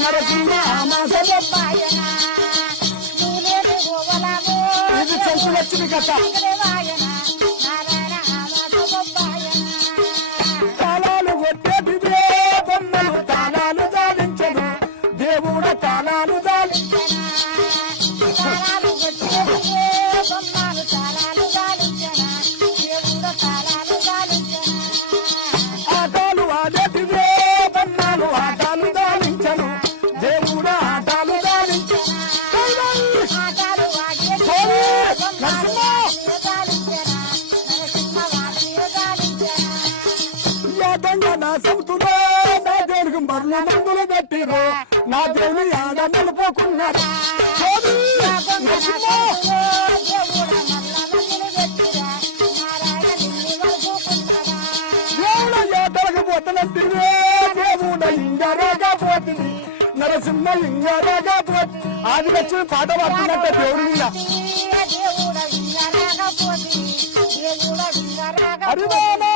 నరసింహ మాసమొప్పాయన ఇది సంతులక్ష్మి కథ తాళాలు కొట్టేదిదే బొమ్మలు తాళాలు దాలించదు దేవుడు తాళాలు దాలించను ఆటలు ఆడేటిదే బొమ్మలు ఆటలు దాలించను దేవుడు ఆటలు దాలించను నా సముతులో నా దేవుడికి మరలు మందులు పెట్టిరు నా దేవుని ఆడ నిలిపోకున్నారు దేవుడు ఏటలకు పోతున్నట్టివే దేవుడు ఇంగారాగా పోతుంది నరసింహ ఇంగారాగా పోతుంది ఆది లక్ష్మి పాట పాడుతున్నట్ట దేవుడి మీద అరిదానా